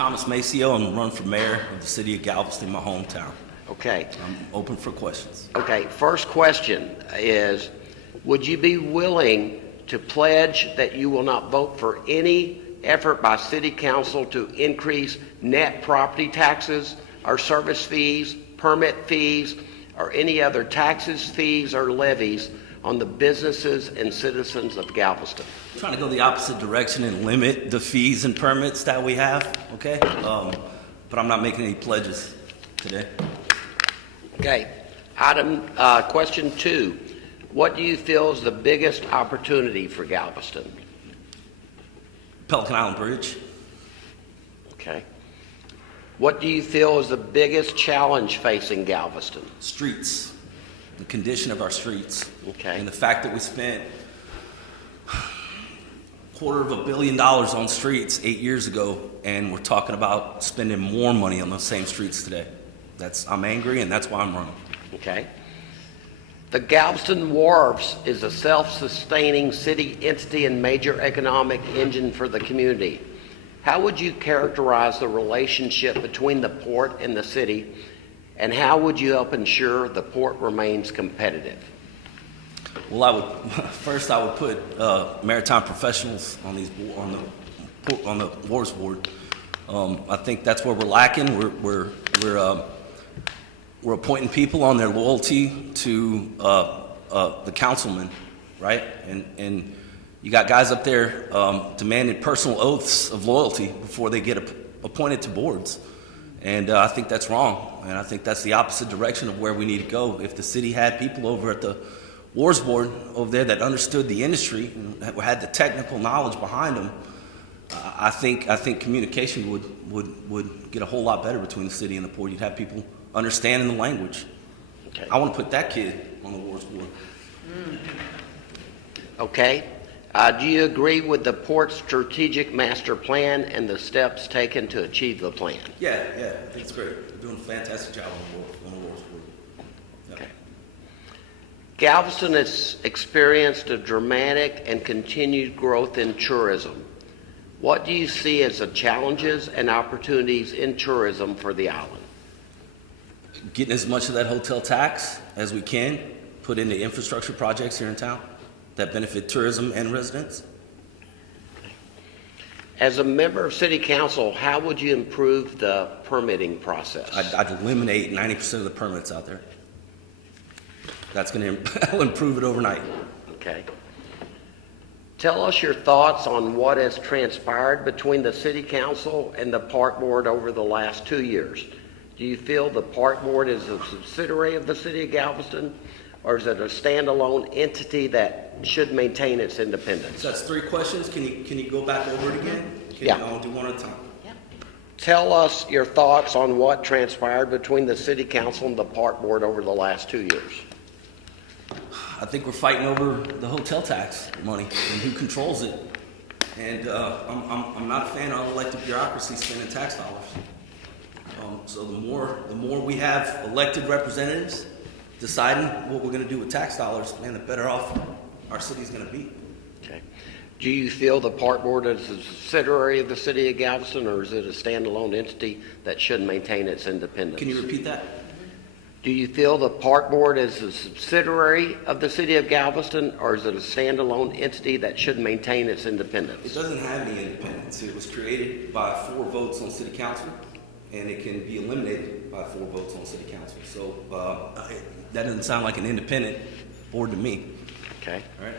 Thomas Maceo. I'm running for mayor of the city of Galveston, my hometown. Okay. I'm open for questions. Okay, first question is, would you be willing to pledge that you will not vote for any effort by city council to increase net property taxes or service fees, permit fees, or any other taxes, fees, or levies on the businesses and citizens of Galveston? I'm trying to go the opposite direction and limit the fees and permits that we have, okay? But I'm not making any pledges today. Okay. Question 2. What do you feel is the biggest opportunity for Galveston? Pelican Island Bridge. Okay. What do you feel is the biggest challenge facing Galveston? Streets, the condition of our streets. Okay. And the fact that we spent $250 million on streets 8 years ago, and we're talking about spending more money on those same streets today. I'm angry, and that's why I'm running. Okay. The Galveston Wharves is a self-sustaining city entity and major economic engine for the community. How would you characterize the relationship between the port and the city, and how would you help ensure the port remains competitive? Well, I would put maritime professionals on the Wharves board. I think that's where we're lacking. We're appointing people on their loyalty to the councilman, right? And you got guys up there demanding personal oaths of loyalty before they get appointed to boards. And I think that's wrong. And I think that's the opposite direction of where we need to go. If the city had people over at the Wars board over there that understood the industry and had the technical knowledge behind them, I think communication would get a whole lot better between the city and the port. You'd have people understanding the language. Okay. I want to put that kid on the Wars board. Okay. Do you agree with the port's strategic master plan and the steps taken to achieve the plan? Yeah, I think it's great. They're doing a fantastic job on the Wars board. Yeah. Okay. Galveston has experienced a dramatic and continued growth in tourism. What do you see as the challenges and opportunities in tourism for the island? Getting as much of that hotel tax as we can, put into infrastructure projects here in town that benefit tourism and residents. As a member of City Council, how would you improve the permitting process? I'd eliminate 90% of the permits out there. That's going to improve it overnight. Okay. Tell us your thoughts on what has transpired between the City Council and the Park Board over the last 2 years. Do you feel the Park Board is a subsidiary of the City of Galveston, or is it a standalone entity that should maintain its independence? So that's 3 questions. Can you go back over it again? I'll do one at a time. Yeah. Tell us your thoughts on what transpired between the City Council and the Park Board over the last 2 years. I think we're fighting over the hotel tax money and who controls it. And I'm not a fan of elected bureaucracy spending tax dollars. So the more we have elected representatives deciding what we're going to do with tax dollars, man, the better off our city's going to be. Okay. Do you feel the Park Board is a subsidiary of the City of Galveston, or is it a standalone entity that should maintain its independence? Can you repeat that? Do you feel the Park Board is a subsidiary of the City of Galveston, or is it a standalone entity that should maintain its independence? It doesn't have any independence. It was created by 4 votes on City Council, and it can be eliminated by 4 votes on City Council. So that doesn't sound like an independent board to me. Okay. All right.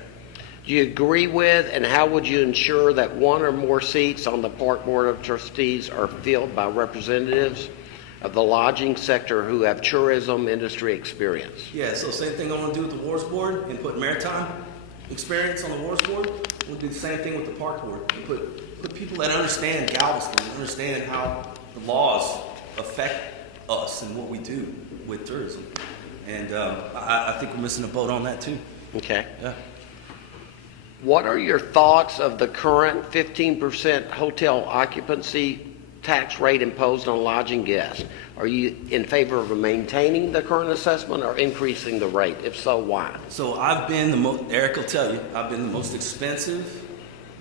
Do you agree with, and how would you ensure that 1 or more seats on the Park Board of Trustees are filled by representatives of the lodging sector who have tourism industry experience? Yeah, so same thing I want to do with the Wars Board and put maritime experience on the Wars Board. We'll do the same thing with the Park Board. Put people that understand Galveston, understand how the laws affect us and what we do with tourism. And I think we're missing a boat on that too. Okay. Yeah. What are your thoughts of the current 15% hotel occupancy tax rate imposed on lodging guests? Are you in favor of maintaining the current assessment or increasing the rate? If so, why? So I've been Eric will tell you, I've been the most expensive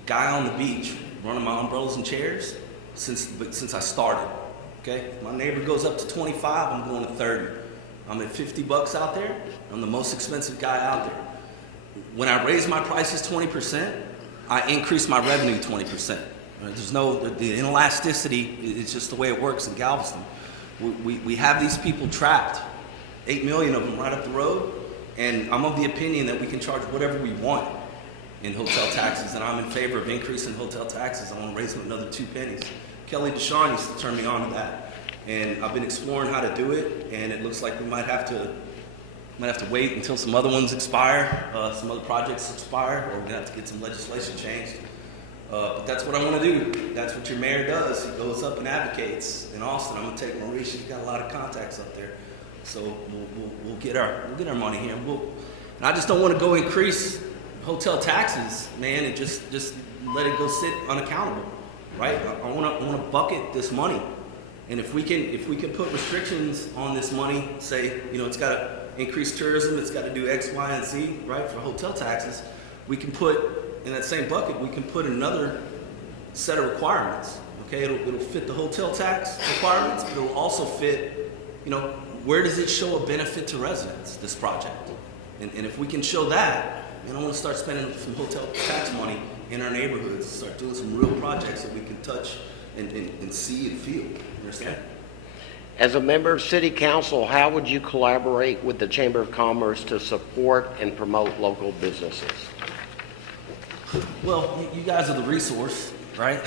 guy on the beach running my umbrellas and chairs since I started. Okay, my neighbor goes up to 25, I'm going to 30. I'm at $50 out there. I'm the most expensive guy out there. When I raise my prices 20%, I increase my revenue 20%. Right? There's no, the inelasticity is just the way it works in Galveston. We have these people trapped, 8 million of them right up the road, and I'm of the opinion that we can charge whatever we want in hotel taxes, and I'm in favor of increasing hotel taxes. I want to raise them another 2 pennies. Kelly DeShawn used to turn me on to that, and I've been exploring how to do it, and it looks like we might have to wait until some other ones expire, some other projects expire, or we're gonna have to get some legislation changed. But that's what I want to do. That's what your mayor does. He goes up and advocates. In Austin, I'm gonna take Maurice. She's got a lot of contacts up there, so we'll get our money here. And I just don't want to go increase hotel taxes, man, and just let it go sit unaccountable, right? I want to bucket this money, and if we can put restrictions on this money, say, you know, it's got to increase tourism, it's got to do X, Y, and Z, right? For hotel taxes, we can put in that same bucket, we can put another set of requirements. Okay, it'll fit the hotel tax requirements, but it'll also fit, you know, where does it show a benefit to residents, this project? And if we can show that, then I want to start spending some hotel tax money in our neighborhoods, start doing some real projects that we can touch and see and feel. You understand? As a member of City Council, how would you collaborate with the Chamber of Commerce to support and promote local businesses? Well, you guys are the resource, right?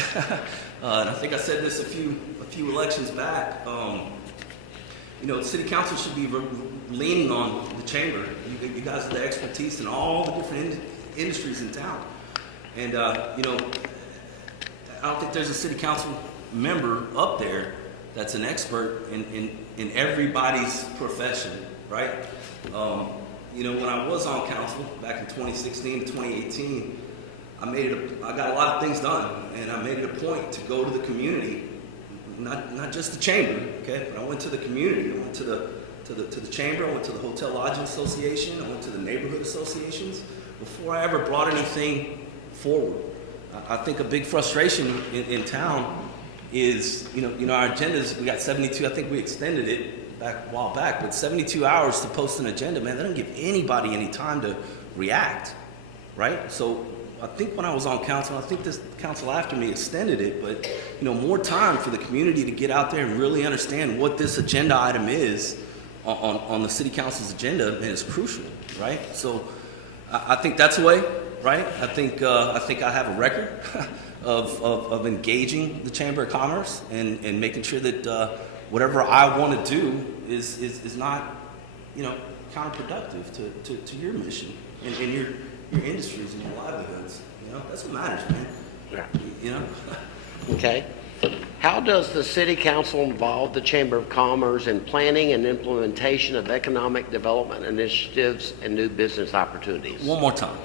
And I think I said this a few elections back. You know, the City Council should be leaning on the Chamber. You guys are the expertise in all the different industries in town. And, you know, I don't think there's a City Council member up there that's an expert in everybody's profession, right? You know, when I was on council back in 2016 to 2018, I got a lot of things done, and I made it a point to go to the community, not just the chamber, okay? But I went to the community. I went to the chamber. I went to the Hotel Lodging Association. I went to the neighborhood associations before I ever brought anything forward. I think a big frustration in town is, you know, our agendas. We got 72. I think we extended it a while back, but 72 hours to post an agenda, man, that doesn't give anybody any time to react, right? So I think when I was on council, I think this council after me extended it, but, you know, more time for the community to get out there and really understand what this agenda item is on the city council's agenda, and is crucial, right? So I think that's the way, right? I think I have a record of engaging the Chamber of Commerce and making sure that whatever I want to do is not, you know, counterproductive to your mission and your industries and your livelihoods. You know, that's what matters, man. Yeah. You know? Okay. How does the City Council involve the Chamber of Commerce in planning and implementation of economic development initiatives and new business opportunities? One more time.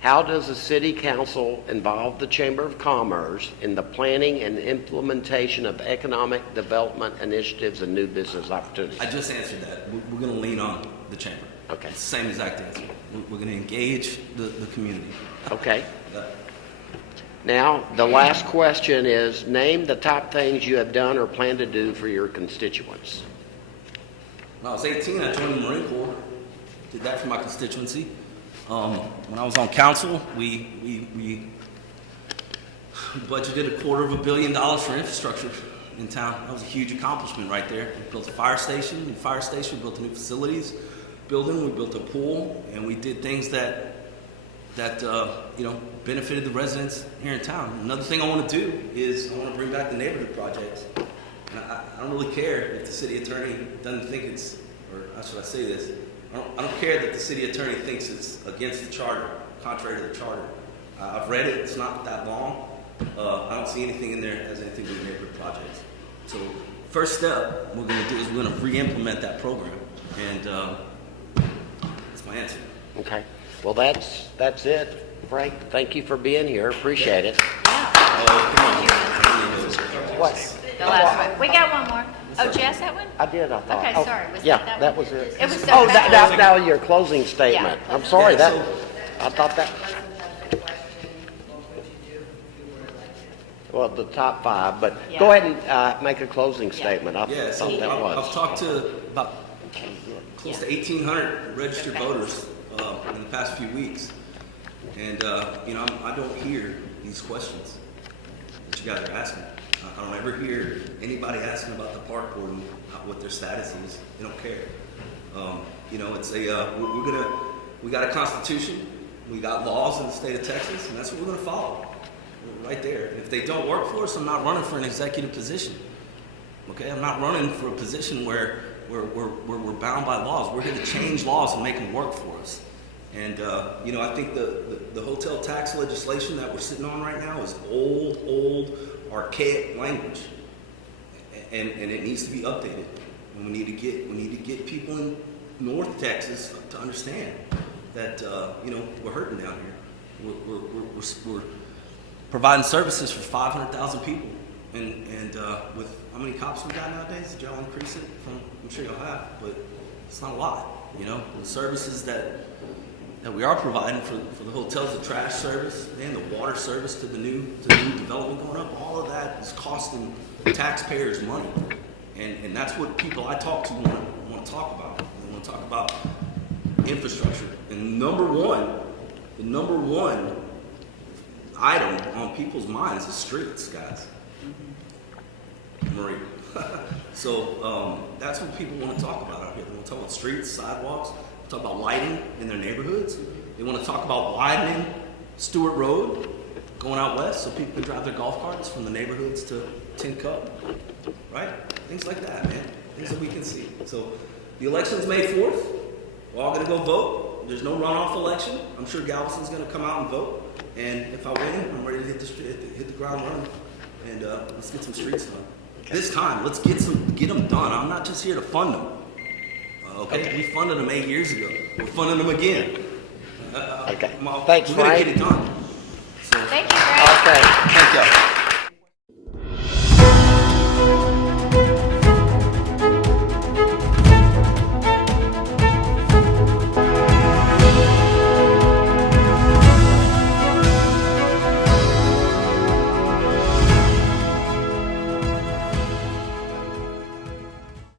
How does the City Council involve the Chamber of Commerce in the planning and implementation of economic development initiatives and new business opportunities? I just answered that. We're going to lean on the chamber. Okay. It's the same exact answer. We're going to engage the community. Okay. Yeah. Now, the last question is, name the top things you have done or plan to do for your constituents. When I was 18, I joined the Marine Corps. Did that for my constituency. When I was on council, we budgeted $250 million for infrastructure in town. That was a huge accomplishment right there. We built a fire station. We built a new facilities building. We built a pool, and we did things that you know, benefited the residents here in town. Another thing I want to do is I want to bring back the neighborhood projects. And I don't really care if the city attorney doesn't think it's, or how should I say this? I don't care that the city attorney thinks it's against the charter, contrary to the charter. I've read it. It's not that long. I don't see anything in there that has anything to do with neighborhood projects. So first step we're going to do is we're going to re-implement that program. And that's my answer. Okay. Well, that's it. Frank, thank you for being here. Appreciate it. What? The last one. We got one more. Oh, did you ask that one? I did, I thought. Okay, Oh, sorry. Was yeah, that that one? was it. It was so Oh, fast. now your closing statement. Yeah. I'm sorry, Yeah, I thought that. well, the top 5, but Yeah. go ahead and make a closing statement. I Yeah, so thought that I've was. talked to about close to 1,800 registered Okay. voters in the past few weeks. And, you know, I don't hear these questions that you guys are asking. I don't ever hear anybody asking about the park board and what their status is. They don't care. You know, it's we got a constitution, we got laws in the state of Texas, and that's what we're gonna follow. Right there. And if they don't work for us, I'm not running for an executive position. Okay, I'm not running for a position where we're bound by laws. We're here to change laws and make them work for us. And you know, I think the hotel tax legislation that we're sitting on right now is old, archaic language, and it needs to be updated. And we need to get people in North Texas to understand that you know, we're hurting down here. We're providing services for 500,000 people, and with how many cops we got nowadays? Did y'all increase it? I'm sure y'all have, but it's not a lot. You know, the services that we are providing for the hotels, the trash service and the water service to the new development going up, all of that is costing taxpayers money, and that's what people I talk to want to talk about. They want to talk about infrastructure, and the number one item on people's minds is streets, guys. Marie. So that's what people want to talk about out here. They want to talk about streets, sidewalks, talk about lighting in their neighborhoods. They want to talk about widening Stewart Road, going out west so people can drive their golf carts from the neighborhoods to Tin Cup, right? Things like that, man. Things that we can see. So the election's May 4th. We're all going to go vote. There's no runoff election. I'm sure Galveston's going to come out and vote. And if I win, I'm ready to hit the ground running. And let's get some streets done. Okay. This time, let's get them done. I'm not just here to fund them. Okay? We funded them 8 years ago. We're funding them again. Okay. Thanks, We're going to Frank. get it done. So, Thank you, Greg. Okay. thank y'all.